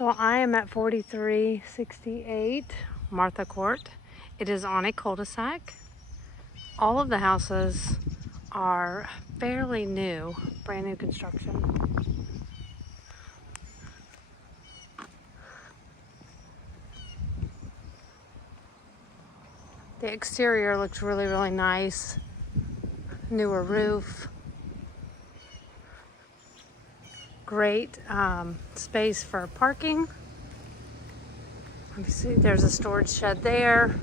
So I am at 4368 Martha Court. It is on a cul-de-sac. All of the houses are fairly new, brand new construction. The exterior looks really, really nice. Newer roof. Great space for parking. Obviously there's a storage shed there.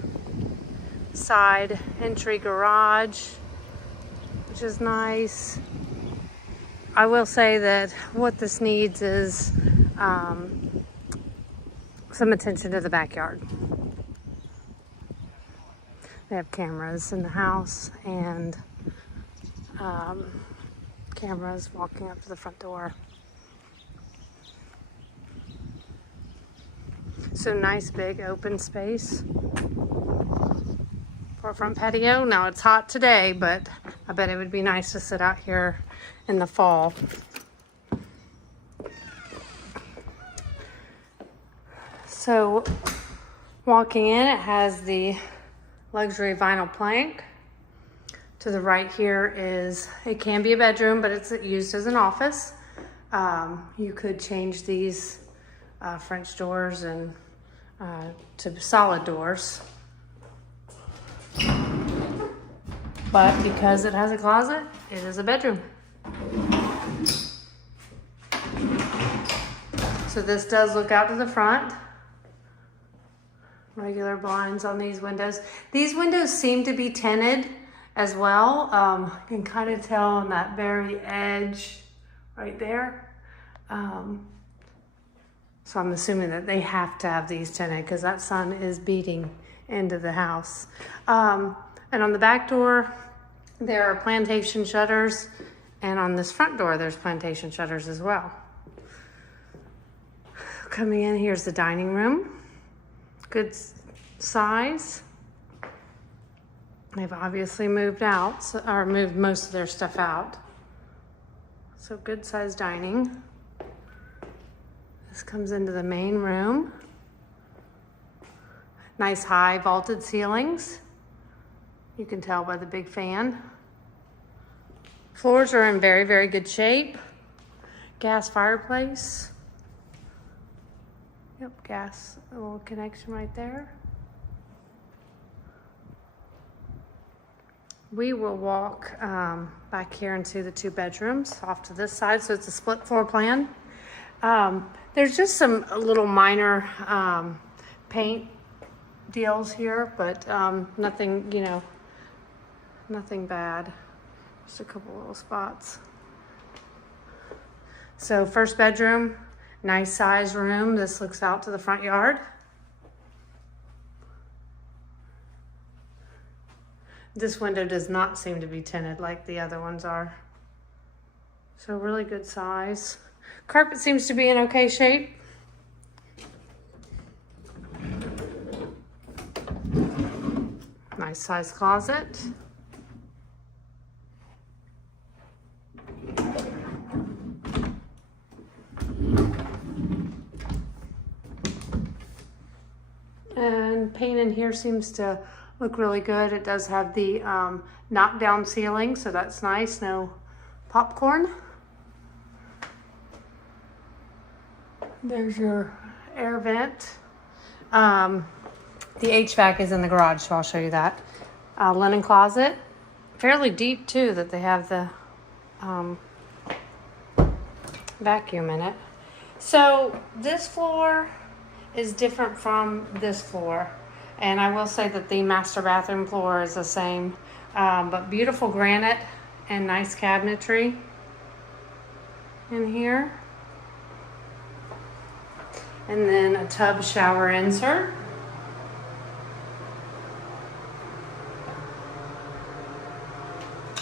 Side entry garage, which is nice. I will say that what this needs is some attention to the backyard. They have cameras in the house and cameras walking up to the front door. So nice big open space for a front patio. Now it's hot today, but I bet it would be nice to sit out here in the fall. So walking in, it has the luxury vinyl plank. To the right here is, it can be a bedroom, but it's used as an office. You could change these French doors and to solid doors. But because it has a closet, it is a bedroom. So this does look out to the front. Regular blinds on these windows. These windows seem to be tinted as well. You can kind of tell on that very edge right there. So I'm assuming that they have to have these tinted because that sun is beating into the house. And on the back door, there are plantation shutters. And on this front door, there's plantation shutters as well. Coming in, here's the dining room. Good size. They've obviously moved out, or moved most of their stuff out. So good size dining. This comes into the main room. Nice high vaulted ceilings. You can tell by the big fan. Floors are in very, very good shape. Gas fireplace. Yep, gas, a little connection right there. We will walk back here and see the two bedrooms off to this side. So it's a split floor plan. There's just some little minor paint deals here, but nothing, you know, nothing bad. Just a couple little spots. So first bedroom, nice size room. This looks out to the front yard. This window does not seem to be tinted like the other ones are. So really good size. Carpet seems to be in okay shape. Nice size closet. And paint in here seems to look really good. It does have the knockdown ceiling, so that's nice. No popcorn. There's your air vent. The HVAC is in the garage, so I'll show you that. Linen closet, fairly deep too, that they have the vacuum in it. So this floor is different from this floor. And I will say that the master bathroom floor is the same, but beautiful granite and nice cabinetry in here. And then a tub shower insert.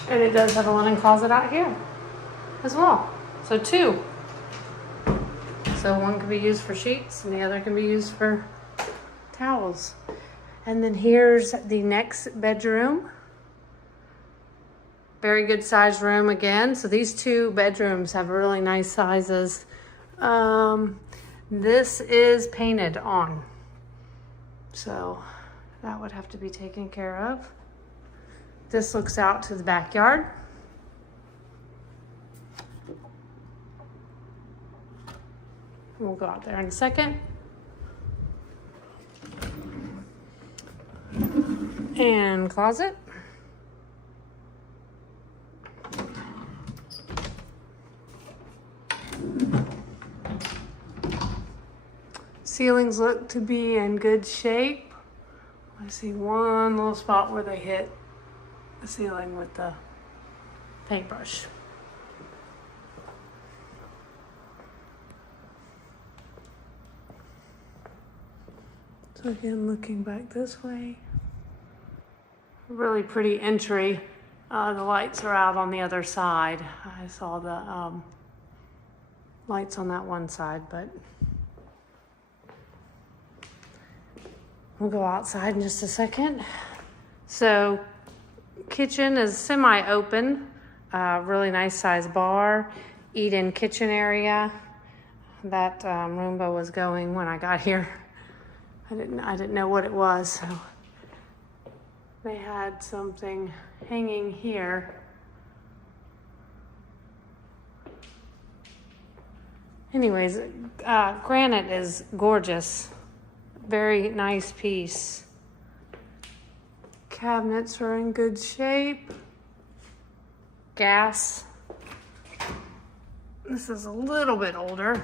And it does have a linen closet out here as well. So two. So one can be used for sheets and the other can be used for towels. And then here's the next bedroom. Very good sized room again. So these two bedrooms have really nice sizes. This is painted on, so that would have to be taken care of. This looks out to the backyard. We'll go out there in a second. And closet. Ceilings look to be in good shape. I see one little spot where they hit the ceiling with the paintbrush. So again, looking back this way. Really pretty entry. The lights are out on the other side. I saw the lights on that one side, but we'll go outside in just a second. So kitchen is semi-open, really nice size bar, eat-in kitchen area. That Roomba was going when I got here. I didn't know what it was, so they had something hanging here. Anyways, granite is gorgeous. Very nice piece. Cabinets are in good shape. Gas. This is a little bit older.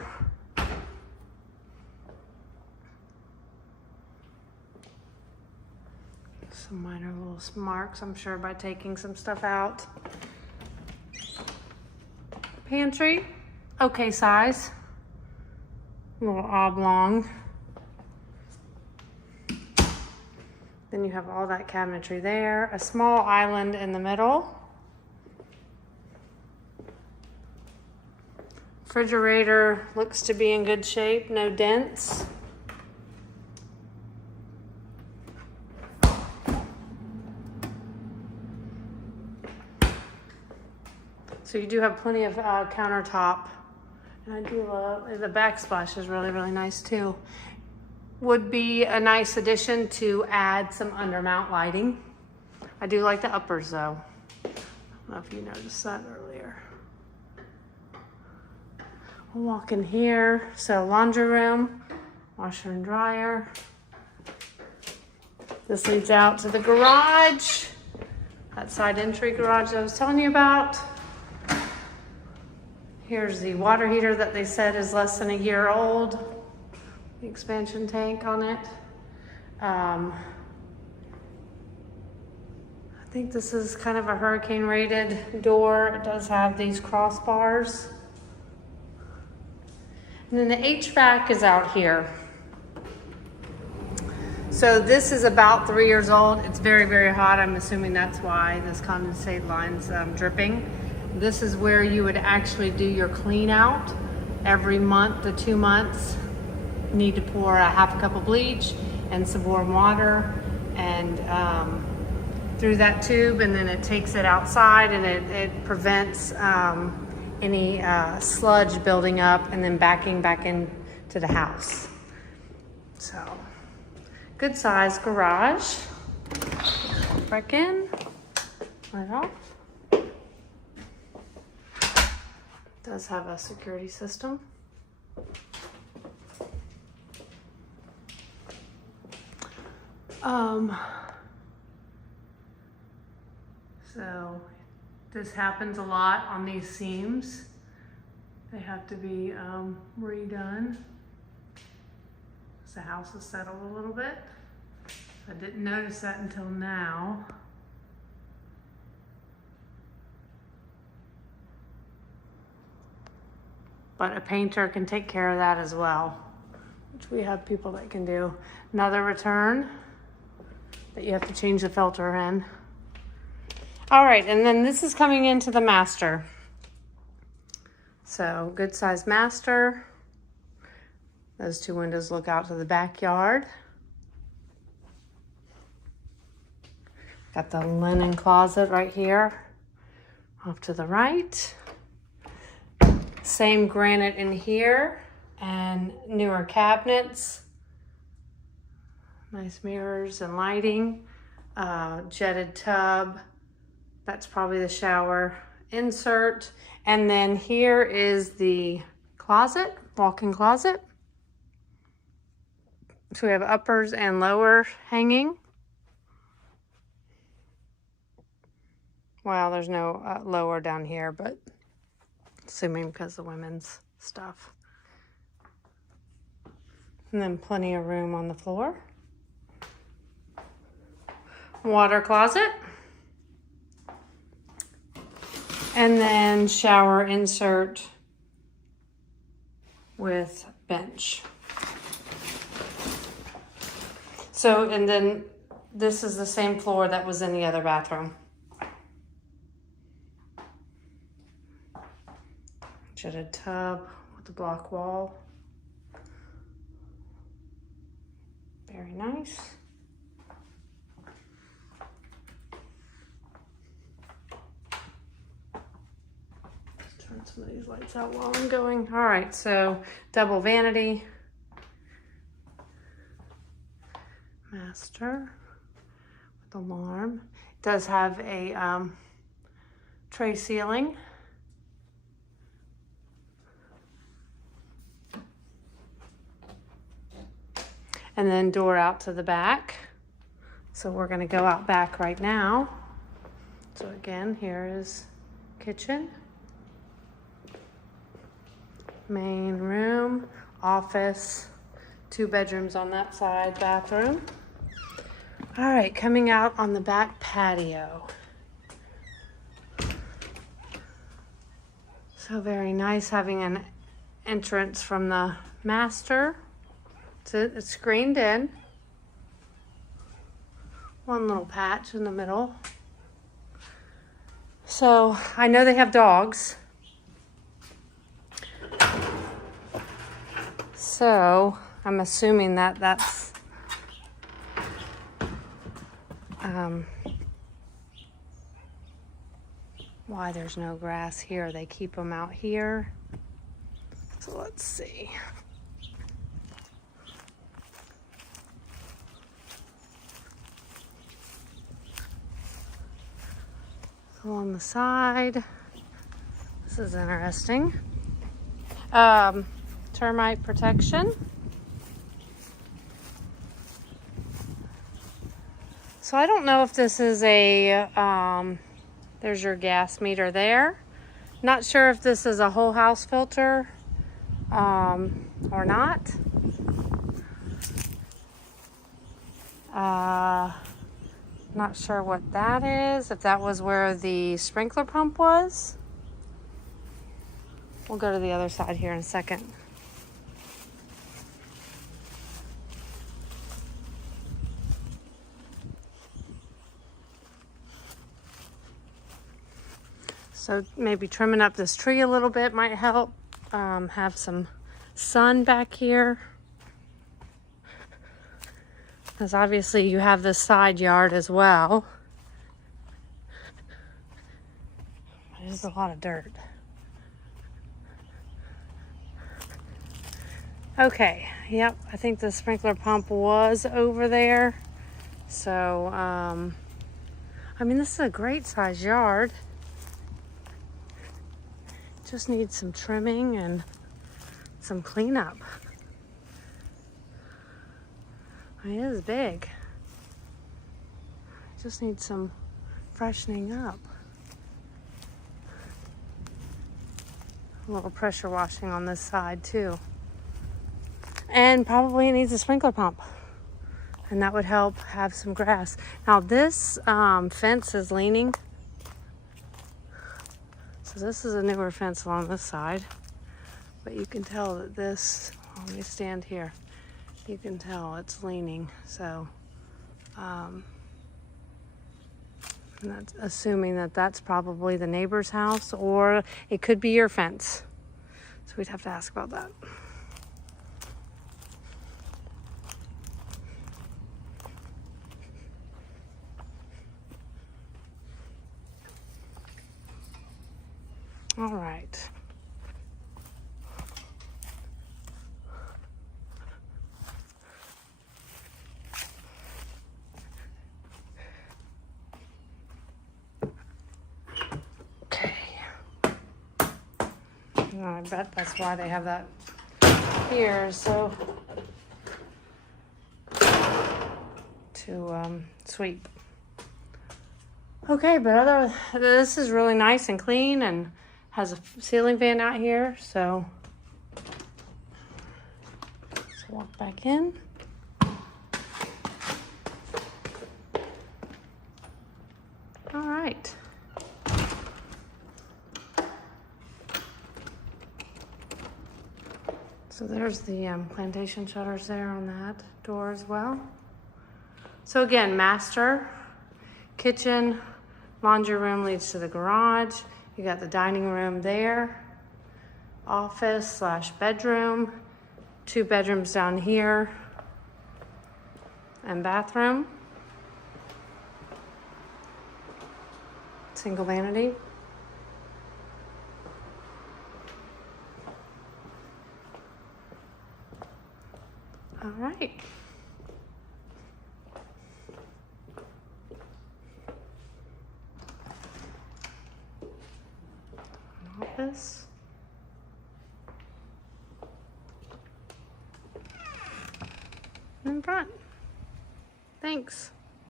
Some minor little marks, I'm sure, by taking some stuff out. Pantry, okay size. A little oblong. Then you have all that cabinetry there. A small island in the middle. Refrigerator looks to be in good shape, no dents. So you do have plenty of countertop. And I do love, the backsplash is really, really nice too. Would be a nice addition to add some undermount lighting. I do like the uppers though. I don't know if you noticed that earlier. We'll walk in here. So laundry room, washer and dryer. This leads out to the garage. That side entry garage I was telling you about. Here's the water heater that they said is less than a year old. The expansion tank on it. I think this is kind of a hurricane rated door. It does have these crossbars. And then the HVAC is out here. So this is about 3 years old. It's very, very hot. I'm assuming that's why this condensate line's dripping. This is where you would actually do your clean out every month to 2 months. You need to pour a half a cup of bleach and some warm water and through that tube, and then it takes it outside and it prevents any sludge building up and then backing back into the house. So good size garage. Back in, right off. Does have a security system. So this happens a lot on these seams. They have to be redone. The house is settled a little bit. I didn't notice that until now. But a painter can take care of that as well, which we have people that can do. Another return that you have to change the filter in. All right, and then this is coming into the master. So good size master. Those two windows look out to the backyard. Got the linen closet right here, off to the right. Same granite in here, and newer cabinets. Nice mirrors and lighting. Jetted tub. That's probably the shower insert. And then here is the closet, walk-in closet. So we have uppers and lower hanging. Well, there's no lower down here, but assuming because of women's stuff. And then plenty of room on the floor. Water closet. And then shower insert with bench. So, and then this is the same floor that was in the other bathroom. Jetted tub with the block wall. Very nice. Turn some of these lights out while I'm going. All right, so double vanity. Master with alarm. It does have a tray ceiling. And then door out to the back. So we're gonna go out back right now. So again, here is kitchen. Main room, office, 2 bedrooms on that side, bathroom. All right, coming out on the back patio. So very nice having an entrance from the master. It's screened in. One little patch in the middle. So I know they have dogs. So I'm assuming that that's why there's no grass here. They keep them out here. So let's see. So on the side, this is interesting. Termite protection. So I don't know if this is a, there's your gas meter there. Not sure if this is a whole house filter or not. Not sure what that is, if that was where the sprinkler pump was. We'll go to the other side here in a second. So maybe trimming up this tree a little bit might help. Have some sun back here. Because obviously you have this side yard as well. There's a lot of dirt. Okay, yep, I think the sprinkler pump was over there. So, I mean, this is a great size yard. Just needs some trimming and some cleanup. It is big. Just needs some freshening up. A little pressure washing on this side too. And probably it needs a sprinkler pump. And that would help have some grass. Now this fence is leaning. So this is a newer fence along this side. But you can tell that this, let me stand here. You can tell it's leaning. So, and that's assuming that that's probably the neighbor's house, or it could be your fence. So we'd have to ask about that. All right. And I bet that's why they have that here, so to sweep. Okay, but this is really nice and clean and has a ceiling fan out here, so let's walk back in. All right. So there's the plantation shutters there on that door as well. So again, master, kitchen, laundry room leads to the garage. You got the dining room there, office / bedroom, 2 bedrooms down here, and bathroom. Single vanity. All right. Office. In front. Thanks.